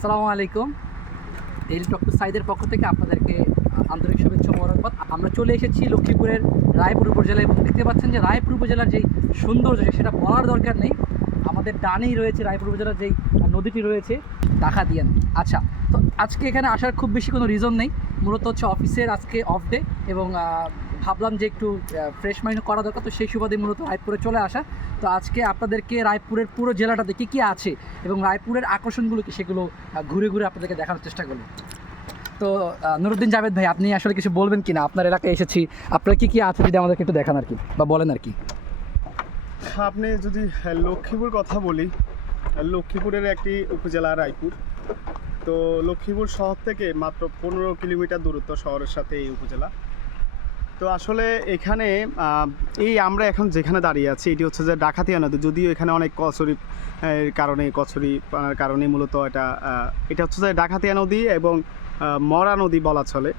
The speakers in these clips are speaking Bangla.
আসসালামু আলাইকুম। ডেইলি টক টু সাইদের পক্ষ থেকে আপনাদেরকে আন্তরিক শুভেচ্ছা ও মোবারকবাদ। আমরা চলে এসেছি লক্ষ্মীপুরের রায়পুর উপজেলায় এবং দেখতে পাচ্ছেন যে রায়পুর উপজেলার যেই সৌন্দর্য সেটা বলার দরকার নেই। আমাদের ডানেই রয়েছে রায়পুর উপজেলার যেই নদীটি রয়েছে ডাকাতিয়া নদী। আচ্ছা, তো আজকে এখানে আসার খুব বেশি কোনো রিজন নেই, মূলত হচ্ছে অফিসের আজকে অফ ডে এবং ভাবলাম যে একটু ফ্রেশ মাইন্ড করা দরকার, তো সেই সুবাদে মূলত রায়পুরে চলে আসা। তো আজকে আপনাদেরকে রায়পুরের পুরো জেলাটাতে কী কী আছে এবং রায়পুরের আকর্ষণগুলো কি সেগুলো ঘুরে ঘুরে আপনাদেরকে দেখানোর চেষ্টা করব। তো নুরুদ্দিন জাভেদ ভাই, আপনি আসলে কিছু বলবেন কিনা? আপনার এলাকায় এসেছি, আপনার কী কী আছে যদি আমাদেরকে একটু দেখান আর কি, বা বলেন আর কি। আপনি যদি লক্ষ্মীপুর কথা বলি, লক্ষ্মীপুরের একটি উপজেলা রায়পুর। তো লক্ষ্মীপুর শহর থেকে মাত্র 15 কিলোমিটার দূরত্ব শহরের সাথে এই উপজেলা। তো আসলে এখানে এই আমরা এখন যেখানে দাঁড়িয়ে আছি এটি হচ্ছে যে ডাকাতিয়া নদী, যদিও এখানে অনেক কচুরি কারণে মূলত এটা হচ্ছে যে ডাকাতিয়া নদী এবং মরা নদী বলা চলে।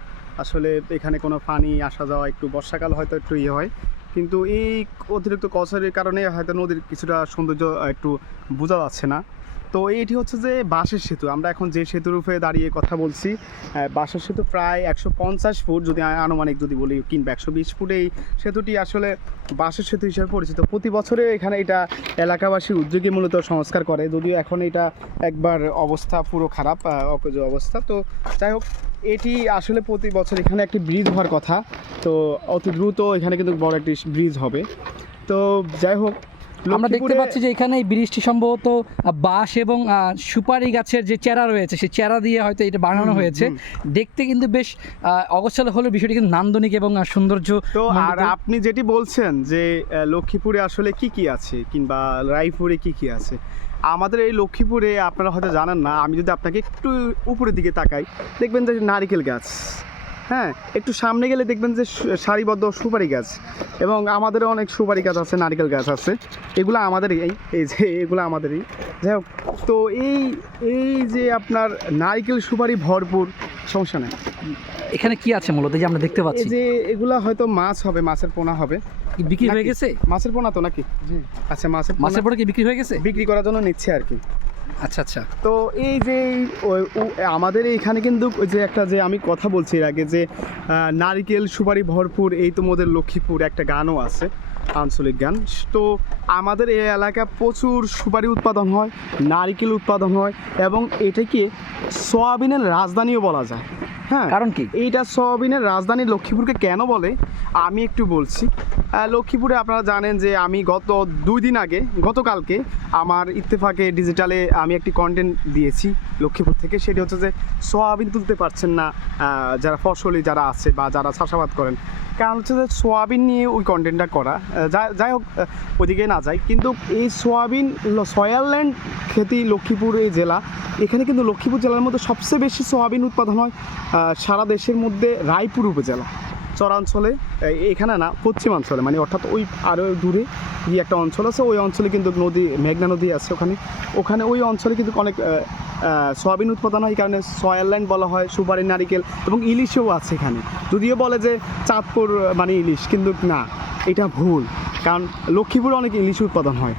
আসলে এখানে কোনো পানি আসা যাওয়া একটু বর্ষাকাল হয়তো একটু হয়, কিন্তু এই অতিরিক্ত কচুরির কারণে হয়তো নদীর কিছুটা সৌন্দর্য একটু বোঝা যাচ্ছে না। তো এইটি হচ্ছে যে বাঁশের সেতু, আমরা এখন যে সেতুর উপরে দাঁড়িয়ে কথা বলছি, বাঁশের সেতু প্রায় 150 ফুট যদি আনুমানিক যদি বলি, কিংবা 120 ফুট। এই সেতুটি আসলে বাঁশের সেতু হিসেবে পরিচিত। প্রতি বছরে এখানে এটা এলাকাবাসীর উদ্যোগে মূলত সংস্কার করে, যদিও এখন এটা একবার অবস্থা পুরো খারাপ, অকেজ অবস্থা। তো যাই হোক, এটি আসলে প্রতি বছর এখানে একটি ব্রিজ হওয়ার কথা। তো অতি দ্রুত এখানে কিন্তু বড় একটি ব্রিজ হবে। তো যাই হোক, আমরা দেখতে পাচ্ছি যে এখানে এই ব্রিজটি সম্ভবত বাঁশ এবং সুপারি গাছের যে চেরা রয়েছে সেই চেরা দিয়ে হয়তো এটা বানানো হয়েছে। দেখতে কিন্তু বেশ অগোছালো হলেও বিষয়টি কিন্তু নান্দনিক এবং সৌন্দর্য। তো আর আপনি যেটি বলছেন যে লক্ষ্মীপুরে আসলে কি কি আছে, কিংবা রায়পুরে কি কি আছে, আমাদের এই লক্ষ্মীপুরে আপনারা হয়তো জানেন না। আমি যদি আপনাকে একটু উপরের দিকে তাকাই, দেখবেন যে নারিকেল গাছ, হ্যাঁ, একটু সামনে গেলে দেখবেন যে সারিবদ্ধ সুপারি গাছ, এবং আমাদেরও অনেক সুপারি গাছ আছে, নারিকেল গাছ আছে। এগুলো আমাদেরই, এই যে এগুলো আমাদেরই। যাই হোক, তো এই যে আপনার নারিকেল সুপারি ভরপুর, সমস্যা নেই। এখানে কি আছে মূলত যে আমরা দেখতে পাচ্ছি? এই যে এগুলা হয়তো মাছ হবে, মাছের পোনা হবে। বিক্রি হয়ে গেছে? মাছের পোনা তো নাকি? জি, আচ্ছা, মাছের পোনা কি বিক্রি হয়ে গেছে? বিক্রি করার জন্য নিচ্ছে আর কি। আচ্ছা আচ্ছা। তো এই যে আমাদের এইখানে কিন্তু ওই যে একটা যে আমি কথা বলছি এর আগে যে নারিকেল সুপারি ভরপুর, এই তোমাদের লক্ষ্মীপুর একটা গানও আছে, আঞ্চলিক গান। তো আমাদের এই এলাকা প্রচুর সুপারি উৎপাদন হয়, নারিকেল উৎপাদন হয়, এবং এটাকে সয়াবিনের রাজধানীও বলা যায়। হ্যাঁ, কারণ কি? এইটা সয়াবিনের রাজধানী লক্ষ্মীপুরকে কেন বলে আমি একটু বলছি। লক্ষ্মীপুরে আপনারা জানেন যে আমি গত 2 দিন আগে, গতকালকে আমার ইত্তেফাকে ডিজিটালে আমি একটি কন্টেন্ট দিয়েছি লক্ষ্মীপুর থেকে। সেটি হচ্ছে যে সয়াবিন তুলতে পারছেন না যারা ফসলি যারা আছে বা যারা চাষাবাদ করেন। কারণ হচ্ছে যে সোয়াবিন নিয়ে ওই কন্টেন্টটা করা। যাই হোক, ওদিকে না যাই, কিন্তু এই সোয়াবিন সয়ারল্যান্ড খ্যাতি লক্ষ্মীপুর এই জেলা। এখানে কিন্তু লক্ষ্মীপুর জেলার মধ্যে সবচেয়ে বেশি সোয়াবিন উৎপাদন হয় সারা দেশের মধ্যে রায়পুর উপজেলা। চরাঞ্চলে, এখানে না, পশ্চিমাঞ্চলে, মানে অর্থাৎ ওই আরও দূরে যে একটা অঞ্চল আছে, ওই অঞ্চলে কিন্তু নদী, মেঘনা নদী আছে ওখানে ওই অঞ্চলে কিন্তু অনেক সয়াবিন উৎপাদন হয়। এই কারণে সয়ারল্যান্ড বলা হয়। সুপারি, নারিকেল এবং ইলিশও আছে এখানে। যদিও বলে যে চাঁদপুর মানে ইলিশ, কিন্তু না, এটা ভুল, কারণ লক্ষ্মীপুরে অনেক ইলিশ উৎপাদন হয়।